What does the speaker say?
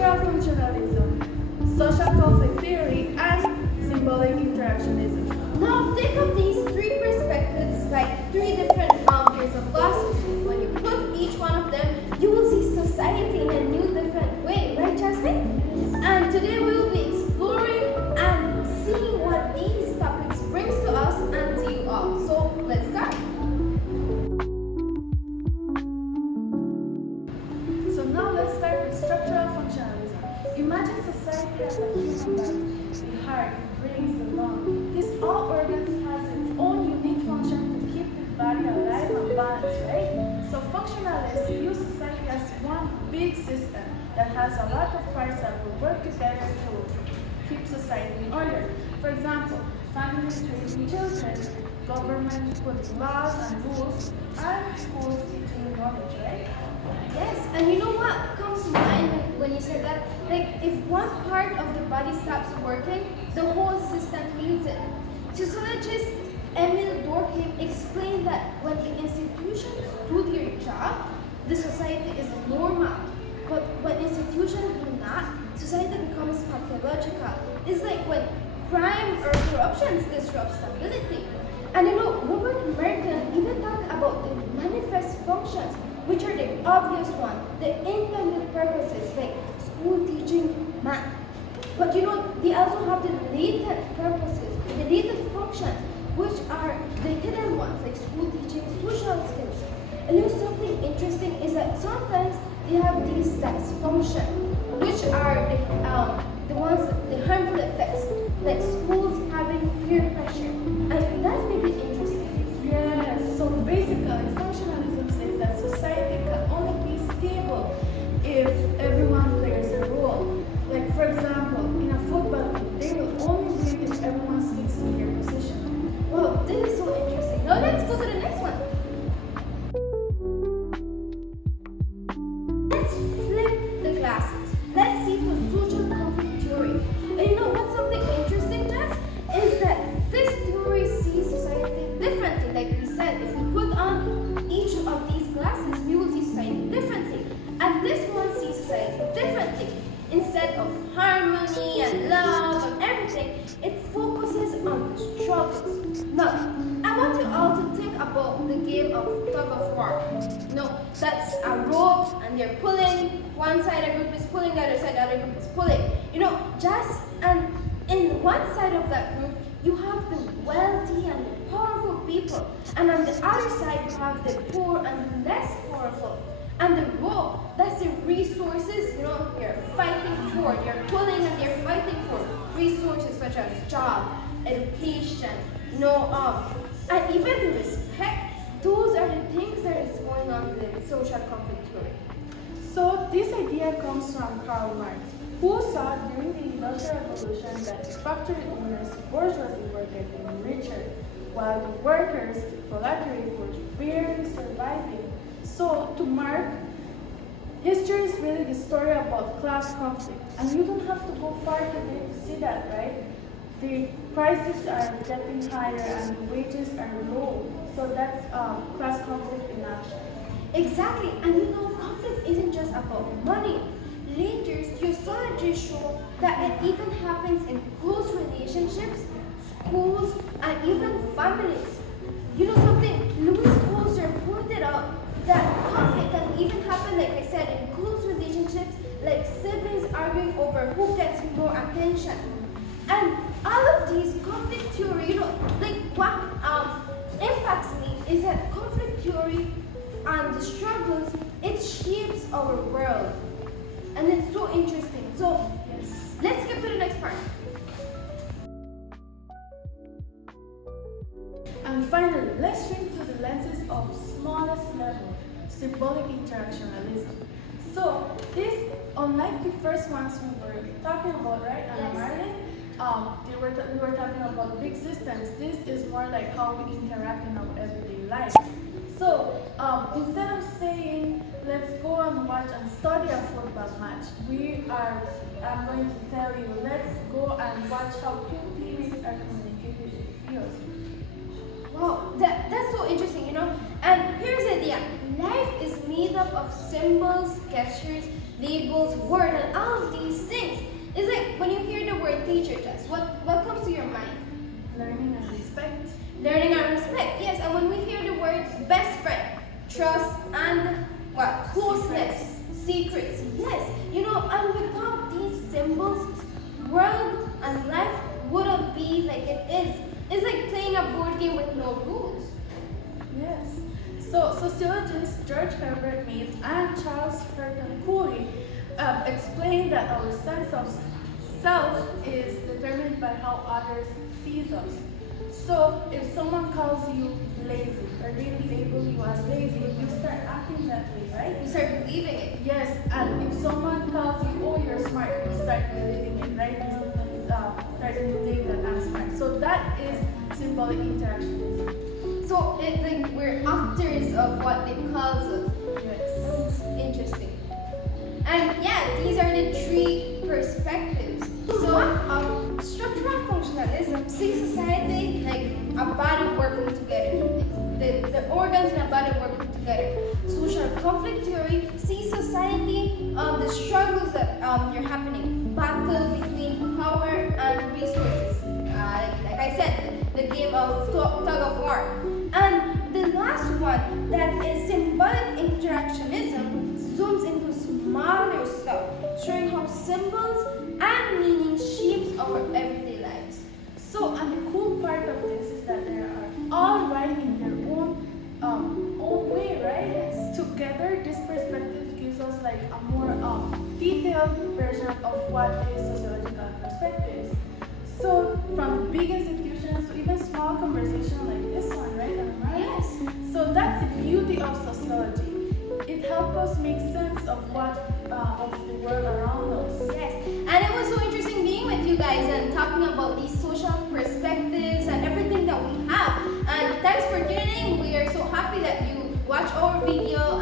structural functionalism, social conflict theory, and symbolic interactionism. Now think of these three perspectives like three different pairs of glasses. When you put each one of them, you will see society in a new different way, right Jasmine? And today we will be exploring and seeing what these topics brings to us and to you all. So let's start. So now let's start with structural functionalism. Imagine society as a human body, the heart, the brains, the lung. This all organs has its own unique function to keep the body alive and balanced, right? So functionalists view society as one big system that has a lot of parts that will work together to keep society in order. For example, families raising children, government putting laws and rules, and schools teaching knowledge, right? Yes, and you know what comes to mind when you said that? Like, if one part of the body stops working, the whole system feels it. Sociologist Emil Durkheim explained that when the institutions do their job, the society is normal. But when institutions do not, society becomes pathological. It's like when crime or corruption disrupts stability. And you know, Robert Merton even talked about the manifest functions, which are the obvious one, the intended purposes like school teaching math. But you know, they also have the latent purposes, the latent functions, which are the hidden ones like school teaching social skills. And you know, something interesting is that sometimes they have these sex function, which are the ones, the harmful effects, like schools having peer pressure. And that's maybe interesting. Yes, so basically functionalism says that society can only be stable if everyone plays a role. Like for example, in a football team, they will only win if everyone sticks to their position. Wow, this is so interesting. Now let's go to the next one. Let's flip the glasses. Let's see the social conflict theory. And you know what's something interesting, Jess? Is that this theory sees society differently. Like we said, if we put on each of these glasses, we will see society differently. And this one sees society differently. Instead of harmony and love and everything, it focuses on the struggles. Now, I want you all to think about the game of tug of war. No, that's a rope and they're pulling. One side of the group is pulling, the other side, the other group is pulling. You know, just and in one side of that group, you have the wealthy and the powerful people. And on the other side, you have the poor and the less powerful. And the rope, that's the resources, you know, you're fighting for, you're pulling and you're fighting for resources such as job, education, and even respect. Those are the things that is going on with social conflict theory. So this idea comes from Karl Marx, who saw during the Industrial Revolution that the factory owners, bourgeoisie, were getting richer, while the workers, the proletariat, were barely surviving. So to Marx, history is really the story about class conflict, and you don't have to go far today to see that, right? The prices are getting higher and the wages are low, so that's class conflict in action. Exactly, and you know, conflict isn't just about money. Later, sociologists show that it even happens in close relationships, schools, and even families. You know something? Louis Holzer pointed out that conflict can even happen, like I said, in close relationships, like siblings arguing over who gets more attention. And all of these conflict theory, you know, like what impacts me is that conflict theory and the struggles, it shapes our world. And it's so interesting. So, yes, let's get to the next part. And finally, let's shrink to the lenses of smallest level, symbolic interactionalism. So this, unlike the first ones we were talking about, right, Anamarylin, we were talking about big systems. This is more like how we interact in our everyday life. So instead of saying, let's go and watch and study a football match, I'm going to tell you, let's go and watch how two teammates are communicating in the field. Wow, that's so interesting, you know. And here's the idea. life is made up of symbols, gestures, labels, words, and all of these things. It's like when you hear the word teacher, Jess, what comes to your mind? Learning and respect. Learning and respect, yes. And when we hear the word best friend, trust and what? Closeness, secrets, yes. You know, and without these symbols, world and life wouldn't be like it is. It's like playing a board game with no rules. Yes. So sociologists George Herbert Mead and Charles Burton Cooley explained that our sense of self is determined by how others see us. So if someone calls you lazy or really label you as lazy, you start acting that way, right? You start believing it. Yes, and if someone calls you, oh, you're smart, you start believing it, right? You start to think that I'm smart. So that is symbolic interactionism. So it's like we're actors of what it calls us. Yes. Interesting. And yeah, these are the three perspectives. So structural functionalism sees society like a body working together. The organs in a body working together. Social conflict theory sees society, the struggles that are happening, battle between power and resources. Like I said, the game of tug of war. And the last one, that is symbolic interactionism, zooms into smaller stuff, showing how symbols and meaning shapes our everyday lives. So, and the cool part of this is that they are all right in their own way, right? Yes. Together, this perspective gives us like a more detailed version of what is sociological perspectives. So, from big institutions to even small conversation like this one, right? Yes. So that's the beauty of sociology. It helps us make sense of what of the world around us. Yes, and it was so interesting being with you guys and talking about these social perspectives and everything that we have. And thanks for tuning in. We are so happy that you watch our video